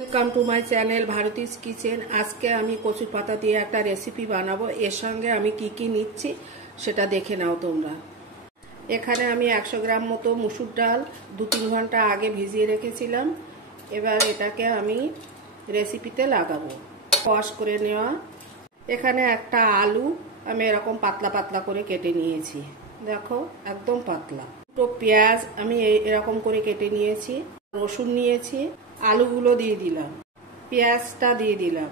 Welcome to my channel Bharati's kitchen. আজকে আমি কচুর পাতা দিয়ে একটা রেসিপি বানাবো। এর সঙ্গে আমি কি নিচ্ছি সেটা দেখে নাও তোমরা। এখানে আমি 100 গ্রাম মতো মুসুর ডাল 2-3 ঘন্টা আগে ভিজিয়ে রেখেছিলাম। এবার এটাকে আমি রেসিপিতে লাগাবো। ওয়াশ করে নেওয়া। এখানে একটা আলু আমি এরকম পাতলা পাতলা করে কেটে নিয়েছি, দেখো একদম পাতলা। দুটো পেঁয়াজ আমি এরকম করে কেটে নিয়েছি। রসুন নিয়েছি, আলুগুলো দিয়ে দিলাম, পেঁয়াজটা দিয়ে দিলাম,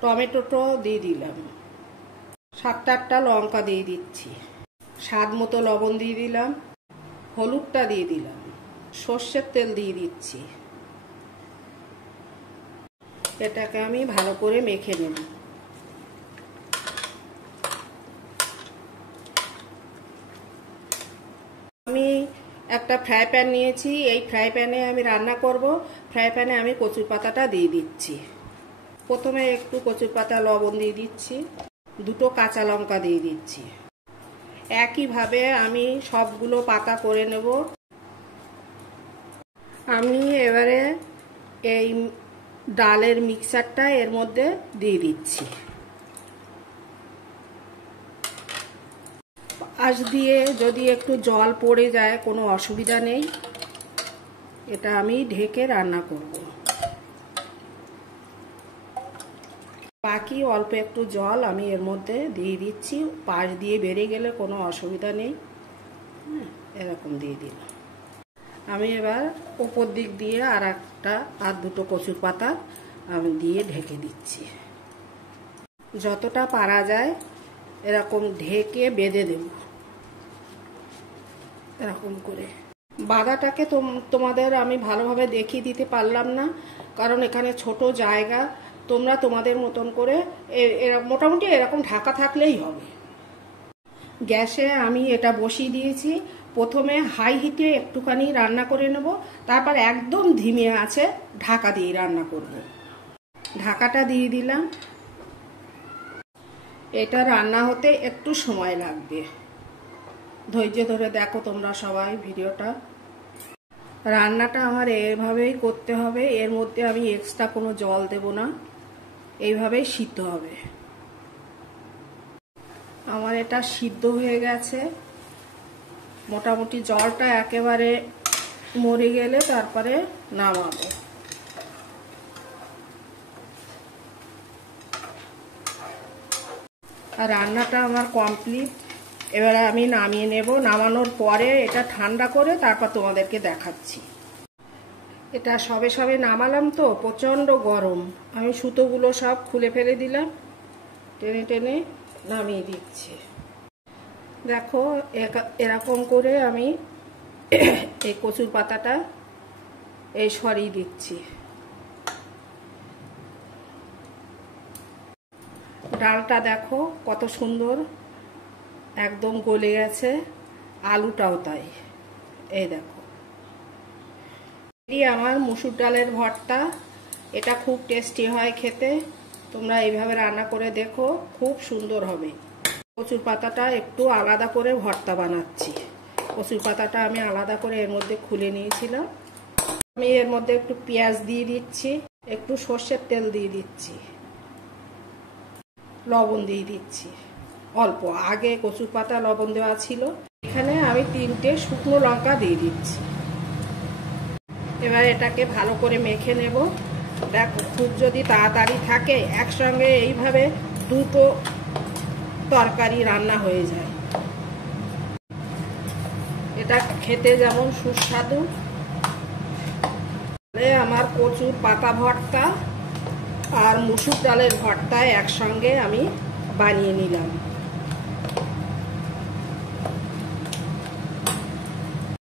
টমেটোটা দিয়ে দিলাম, 7-8টা লঙ্কা দিয়ে দিচ্ছি, স্বাদ মতো লবণ দিয়ে দিলাম, হলুদটা দিয়ে দিলাম, সর্ষের তেল দিয়ে দিচ্ছি। এটাকে আমি ভালো করে মেখে নেব। আমি একটা ফ্রাই প্যান নিয়েছি, এই ফ্রাই প্যানে আমি রান্না করব। ফ্রাই প্যানে আমি কচুর পাতাটা দিয়ে দিচ্ছি। প্রথমে একটু কচুর পাতা লবণ দিয়ে দিচ্ছি, 2টো কাঁচা লঙ্কা দিয়ে দিচ্ছি। একইভাবে আমি সবগুলো পাতা করে নেব। আমি এবারে এই ডালের মিক্সচারটা এর মধ্যে দিয়ে দিচ্ছি। পাশ দিয়ে যদি একটু জল পড়ে যায় কোনো অসুবিধা নেই, এটা আমি ঢেকে রান্না করব। বাকি অল্প একটু জল আমি এর মধ্যে দিয়ে দিচ্ছি, পাশ দিয়ে বেড়ে গেলে কোনো অসুবিধা নেই। এরকম দিয়ে দিলাম। আমি এবার উপর দিক দিয়ে আর 2টো কচুর পাতা আমি দিয়ে ঢেকে দিচ্ছি। যতটা পারা যায় এরকম ঢেকে বেঁধে দেব, এরকম করে। বাঁধাটাকে তোমাদের আমি ভালোভাবে দেখিয়ে দিতে পারলাম না, কারণ এখানে ছোট জায়গা। তোমরা তোমাদের মতন করে মোটামুটি এরকম ঢাকা থাকলেই হবে। গ্যাসে আমি এটা বসিয়ে দিয়েছি। প্রথমে হাই হিটে একটুখানি রান্না করে নেব, তারপর একদম ধিমে আছে ঢাকা দিয়ে রান্না করব। ঢাকাটা দিয়ে দিলাম। এটা রান্না হতে একটু সময় লাগবে, ধৈর্য ধরে দেখো তোমরা সবাই ভিডিওটা। রান্নাটা আমার এভাবেই করতে হবে, এর মধ্যে আমি এক্সট্রা কোনো জল দেব না, এইভাবেই সিদ্ধ হবে। আমার এটা সিদ্ধ হয়ে গেছে মোটামুটি। জলটা একেবারে মরে গেলে তারপরে নামাবো। আর রান্নাটা আমার কমপ্লিট। এবারে আমি নামিয়ে নেব। নামানোর পরে এটা ঠান্ডা করে তারপর তোমাদেরকে দেখাচ্ছি। এটা সবে সবে নামালাম তো, প্রচণ্ড গরম। আমি সুতোগুলো সব খুলে ফেলে দিলাম, টেনে টেনে নামিয়ে দিচ্ছি। দেখো এরকম করে আমি এই কচুর পাতাটা সরিয়ে দিচ্ছি। ডালটা দেখো কত সুন্দর একদম গলে গেছে, আলুটাও তাই। এই দেখো, এই আমার মুসুর ডালের ভর্তা। এটা খুব টেস্টি হয় খেতে। তোমরা এইভাবে রান্না করে দেখো, খুব সুন্দর হবে। কচুর পাতাটা একটু আলাদা করে ভর্তা বানাচ্ছি। কচুর পাতাটা আমি আলাদা করে এর মধ্যে খুলে নিয়েছিলাম। আমি এর মধ্যে একটু পেঁয়াজ দিয়ে দিচ্ছি, একটু সর্ষের তেল দিয়ে দিচ্ছি, লবণ দিয়ে দিচ্ছি অল্প। আগে কচুর পাতা লবণ দেওয়া ছিল। এখানে আমি 3টে শুকনো লঙ্কা দিয়ে দিচ্ছি। এবার এটাকে ভালো করে মেখে নেব। দেখো, খুব যদি তাড়াতাড়ি থাকে একসঙ্গে এইভাবে 2টো তরকারি রান্না হয়ে যায়। এটা খেতে যেমন সুস্বাদু। আমার কচুর পাতা ভর্তা আর মুসুর ডালের ভর্তা একসঙ্গে আমি বানিয়ে নিলাম।